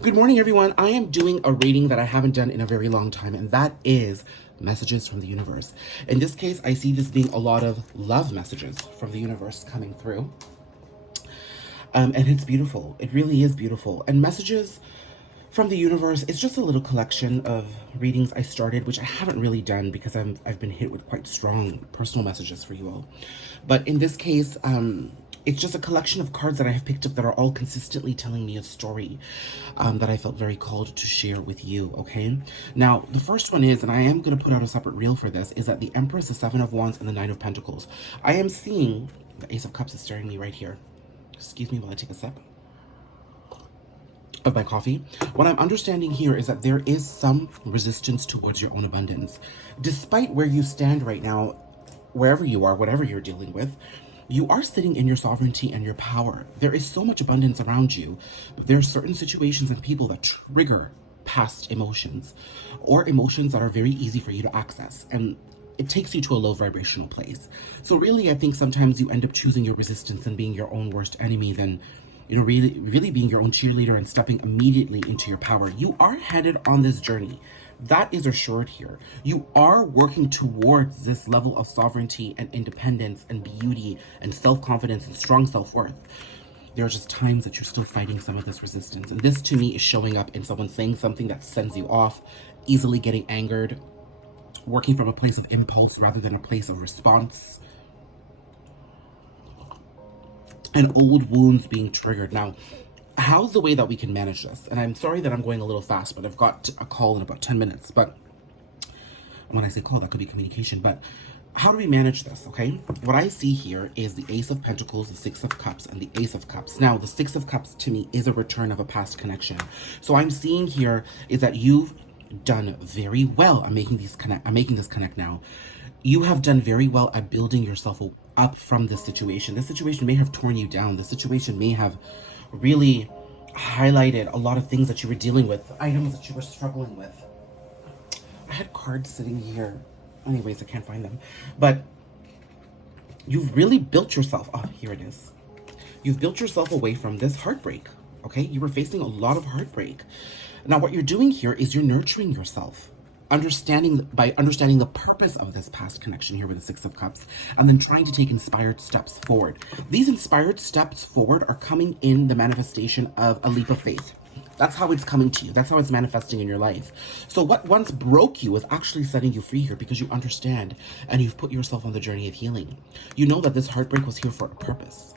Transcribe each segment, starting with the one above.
Good morning, everyone. I am doing a reading that I haven't done in a very long time, and that is messages from the universe. In this case, I see this being a lot of love messages from the universe coming through. And it's beautiful. It really is beautiful. And messages from the universe is just a little collection of readings I started, which I haven't really done because I've been hit with quite strong personal messages for you all. But in this case, it's just a collection of cards that I have picked up that are all consistently telling me a story that I felt very called to share with you, okay? Now, the first one is, and I am going to put out a separate reel for this, is that the Empress, the Seven of Wands, and the Nine of Pentacles. I am seeing the Ace of Cups is staring me right here. Excuse me while I take a sip of my coffee. What I'm understanding here is that there is some resistance towards your own abundance. Despite where you stand right now, wherever you are, whatever you're dealing with, you are sitting in your sovereignty and your power. There is so much abundance around you, but there are certain situations and people that trigger past emotions or emotions that are very easy for you to access. And it takes you to a low vibrational place. So really, I think sometimes you end up choosing your resistance and being your own worst enemy than, you know, really being your own cheerleader and stepping immediately into your power. You are headed on this journey. That is assured here. You are working towards this level of sovereignty and independence and beauty and self-confidence and strong self-worth. There are just times that you're still fighting some of this resistance. And this to me is showing up in someone saying something that sends you off, easily getting angered, working from a place of impulse rather than a place of response, and old wounds being triggered. Now, how's the way that we can manage this? And I'm sorry that I'm going a little fast, but I've got a call in about 10 minutes. But when I say call, that could be communication. But how do we manage this, okay? What I see here is the Ace of Pentacles, the Six of Cups, and the Ace of Cups. Now, the Six of Cups to me is a return of a past connection. So I'm seeing here is that you've done very well. I'm making this connect now. You have done very well at building yourself up from this situation. This situation may have torn you down. This situation may have really highlighted a lot of things that you were dealing with, items that you were struggling with. I had cards sitting here. Anyways, I can't find them. But you've really built yourself. Oh, here it is. You've built yourself away from this heartbreak. Okay? You were facing a lot of heartbreak. Now, what you're doing here is you're nurturing yourself. By understanding the purpose of this past connection here with the Six of Cups, and then trying to take inspired steps forward. These inspired steps forward are coming in the manifestation of a leap of faith. That's how it's coming to you. That's how it's manifesting in your life. So what once broke you is actually setting you free here because you understand and you've put yourself on the journey of healing. You know that this heartbreak was here for a purpose.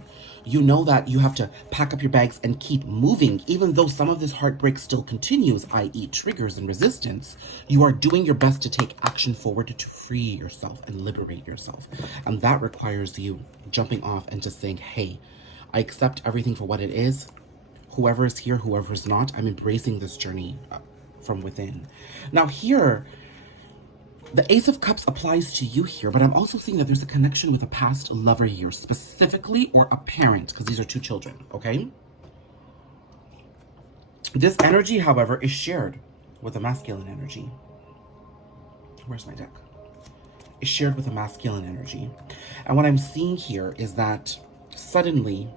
You know that you have to pack up your bags and keep moving, even though some of this heartbreak still continues, i.e. triggers and resistance. You are doing your best to take action forward to free yourself and liberate yourself. And that requires you jumping off and just saying, hey, I accept everything for what it is. Whoever is here, whoever is not, I'm embracing this journey from within. Now here, the Ace of Cups applies to you here, but I'm also seeing that there's a connection with a past lover here, specifically, or a parent, because these are two children, okay? This energy, however, is shared with a masculine energy. Where's my deck? Is shared with a masculine energy. And what I'm seeing here is that suddenly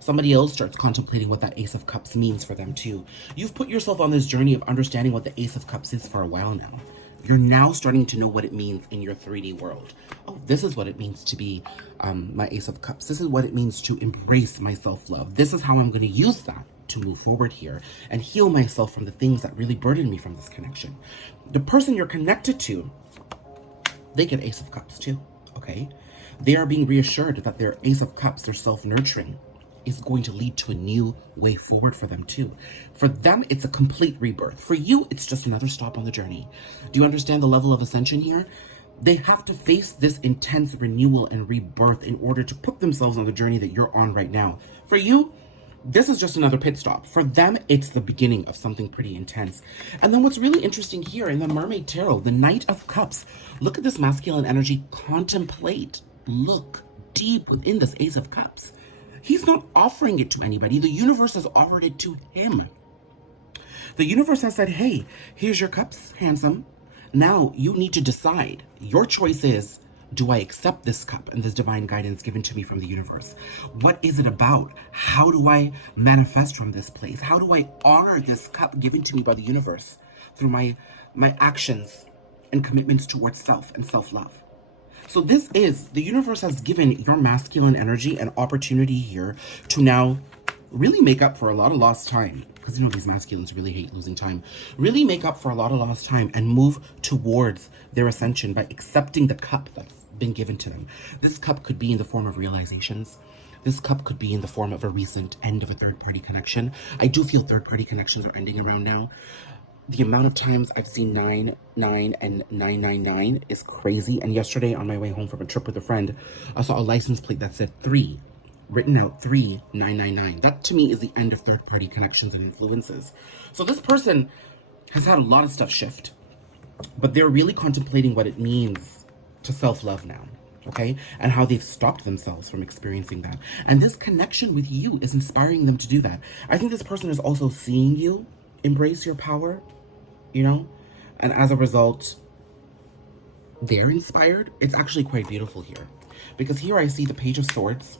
somebody else starts contemplating what that Ace of Cups means for them too. You've put yourself on this journey of understanding what the Ace of Cups is for a while now. You're now starting to know what it means in your 3D world. Oh, this is what it means to be my Ace of Cups. This is what it means to embrace my self-love. This is how I'm going to use that to move forward here and heal myself from the things that really burden me from this connection. The person you're connected to, they get Ace of Cups too, okay? They are being reassured that their Ace of Cups, their self-nurturing, is going to lead to a new way forward for them too. For them, it's a complete rebirth. For you, it's just another stop on the journey. Do you understand the level of ascension here? They have to face this intense renewal and rebirth in order to put themselves on the journey that you're on right now. For you, this is just another pit stop. For them, it's the beginning of something pretty intense. And then what's really interesting here in the Mermaid Tarot, the Knight of Cups, look at this masculine energy. Contemplate, look deep within this Ace of Cups. He's not offering it to anybody. The universe has offered it to him. The universe has said, hey, here's your cups, handsome. Now you need to decide. Your choice is, Do I accept this cup and this divine guidance given to me from the universe? What is it about? How do I manifest from this place? How do I honor this cup given to me by the universe through my actions and commitments towards self and self-love? So this is, the universe has given your masculine energy an opportunity here to now really make up for a lot of lost time. Because you know these masculines really hate losing time. Really make up for a lot of lost time and move towards their ascension by accepting the cup that's been given to them. This cup could be in the form of realizations. This cup could be in the form of a recent end of a third-party connection. I do feel third-party connections are ending around now. The amount of times I've seen 9, 9, and 999 is crazy. And yesterday on my way home from a trip with a friend, I saw a license plate that said 3, written out 3999. That to me is the end of third-party connections and influences. So this person has had a lot of stuff shift, but they're really contemplating what it means to self-love now, okay? And how they've stopped themselves from experiencing that. And this connection with you is inspiring them to do that. I think this person is also seeing you embrace your power, you know? And as a result, they're inspired. It's actually quite beautiful here. Because here I see the Page of Swords,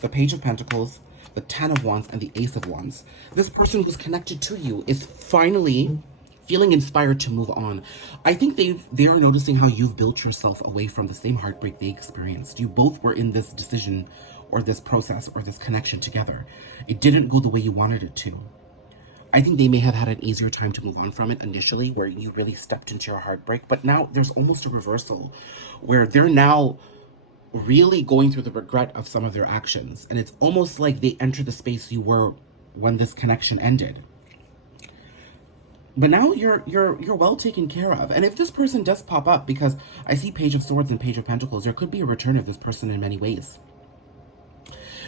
the Page of Pentacles, the 10 of Wands, and the Ace of Wands. This person who's connected to you is finally feeling inspired to move on. I think they're noticing how you've built yourself away from the same heartbreak they experienced. You both were in this decision or this process or this connection together. It didn't go the way you wanted it to. I think they may have had an easier time to move on from it initially, where you really stepped into your heartbreak. But now there's almost a reversal where they're now really going through the regret of some of their actions. And it's almost like they entered the space you were when this connection ended. But now you're well taken care of. And if this person does pop up, because I see Page of Swords and Page of Pentacles, there could be a return of this person in many ways.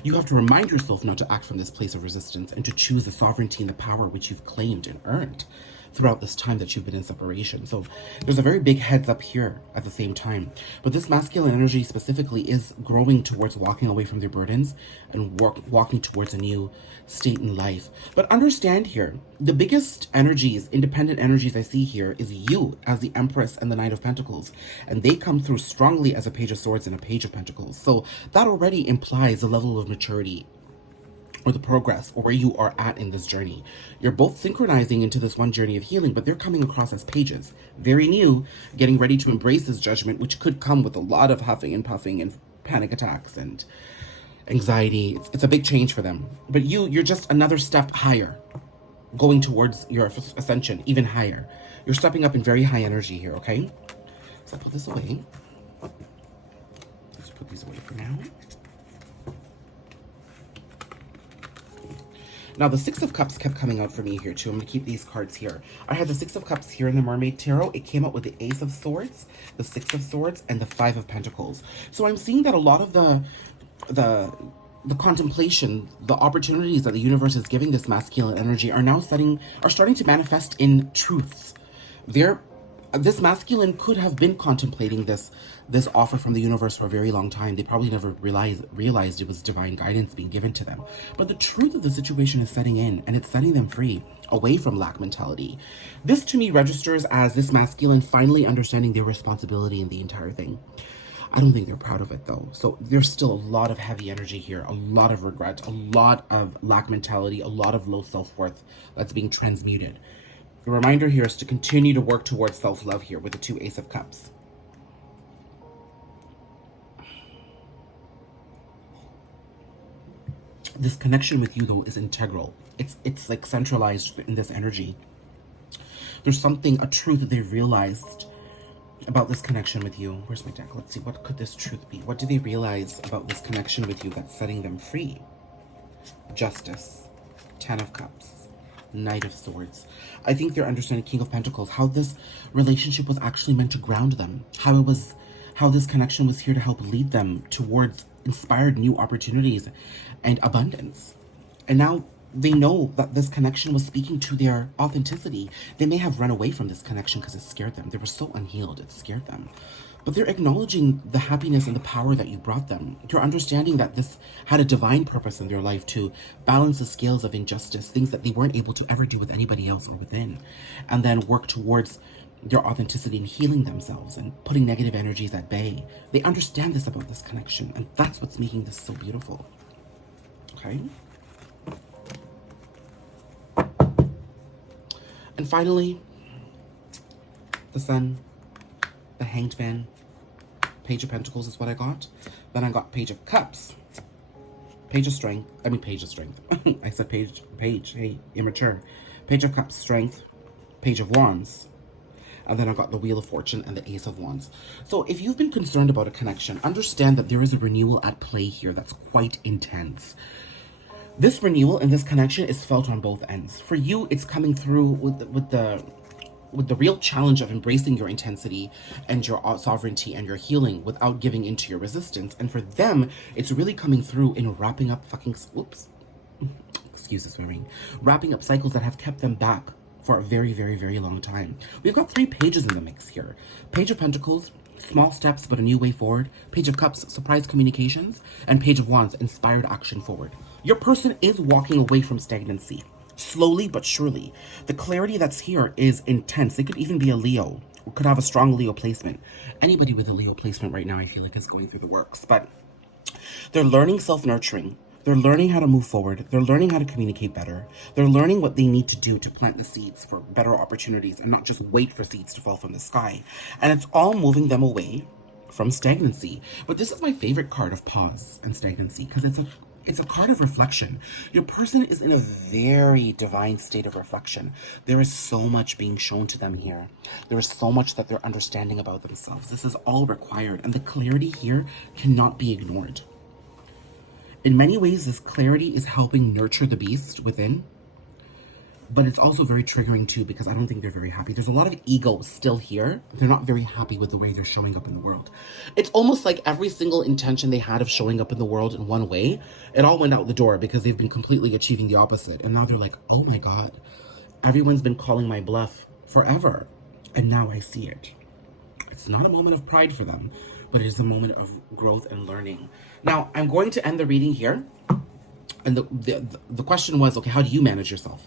You have to remind yourself not to act from this place of resistance and to choose the sovereignty and the power which you've claimed and earned throughout this time that you've been in separation. So there's a very big heads up here at the same time. But this masculine energy specifically is growing towards walking away from their burdens and walking towards a new state in life. But understand here, the biggest energies, independent energies I see here is you as the Empress and the Knight of Pentacles. And they come through strongly as a Page of Swords and a Page of Pentacles. So that already implies a level of maturity or the progress or where you are at in this journey. You're both synchronizing into this one journey of healing, but they're coming across as pages. Very new, getting ready to embrace this judgment, which could come with a lot of huffing and puffing and panic attacks and anxiety. It's a big change for them. But you're just another step higher, going towards your ascension, even higher. You're stepping up in very high energy here, okay? So I'll put this away. Let's put these away for now. Now, the Six of Cups kept coming out for me here, too. I'm going to keep these cards here. I had the Six of Cups here in the Mermaid Tarot. It came out with the Ace of Swords, the Six of Swords, and the Five of Pentacles. So I'm seeing that a lot of the contemplation, the opportunities that the universe is giving this masculine energy are now starting to manifest in truths. This masculine could have been contemplating this offer from the universe for a very long time. They probably never realized it was divine guidance being given to them. But the truth of the situation is setting in, and it's setting them free, away from lack mentality. This to me registers as this masculine finally understanding their responsibility in the entire thing. I don't think they're proud of it though. So there's still a lot of heavy energy here, a lot of regret, a lot of lack mentality, a lot of low self-worth that's being transmuted. The reminder here is to continue to work towards self-love here with the two Ace of Cups. This connection with you, though, is integral. It's like centralized in this energy. There's something, a truth that they've realized about this connection with you. Where's my deck? Let's see. What could this truth be? What do they realize about this connection with you that's setting them free? Justice. 10 of Cups. Knight of Swords. I think they're understanding King of Pentacles, how this relationship was actually meant to ground them, how this connection was here to help lead them towards inspired new opportunities and abundance. And now they know that this connection was speaking to their authenticity. They may have run away from this connection because it scared them. They were so unhealed, it scared them. But they're acknowledging the happiness and the power that you brought them. You're understanding that this had a divine purpose in their life to balance the scales of injustice, things that they weren't able to ever do with anybody else or within, and then work towards their authenticity and healing themselves and putting negative energies at bay. They understand this about this connection, and that's what's making this so beautiful. Okay? And finally, the Sun, the Hanged Man, Page of Pentacles is what I got. Then I got Page of Cups, Page of Strength. I said page, hey, immature. Page of Cups, Strength, Page of Wands. And then I got the Wheel of Fortune and the Ace of Wands. So if you've been concerned about a connection, understand that there is a renewal at play here that's quite intense. This renewal and this connection is felt on both ends. For you, it's coming through with the real challenge of embracing your intensity and your sovereignty and your healing without giving into your resistance. And for them, it's really coming through in wrapping up excuse the swearing, wrapping up cycles that have kept them back for a very, very, very long time. We've got 3 pages in the mix here. Page of Pentacles, small steps but a new way forward. Page of Cups, surprise communications. And Page of Wands, inspired action forward. Your person is walking away from stagnancy, slowly but surely. The clarity that's here is intense. They could even be a Leo, or could have a strong Leo placement. Anybody with a Leo placement right now, I feel like, is going through the works. But they're learning self-nurturing. They're learning how to move forward. They're learning how to communicate better. They're learning what they need to do to plant the seeds for better opportunities and not just wait for seeds to fall from the sky. And it's all moving them away from stagnancy. But this is my favorite card of pause and stagnancy, because it's a card of reflection. Your person is in a very divine state of reflection. There is so much being shown to them here. There is so much that they're understanding about themselves. This is all required, and the clarity here cannot be ignored. In many ways, this clarity is helping nurture the beast within, but it's also very triggering too, because I don't think they're very happy. There's a lot of ego still here. They're not very happy with the way they're showing up in the world. It's almost like every single intention they had of showing up in the world in one way, it all went out the door because they've been completely achieving the opposite. And now they're like, oh my God, everyone's been calling my bluff forever, and now I see it. It's not a moment of pride for them, but it is a moment of growth and learning. Now, I'm going to end the reading here. And the question was, okay, how do you manage yourself?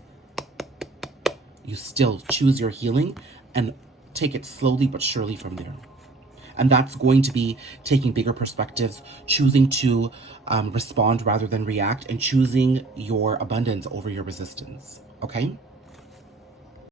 You still choose your healing and take it slowly but surely from there. And that's going to be taking bigger perspectives, choosing to respond rather than react, and choosing your abundance over your resistance. Okay?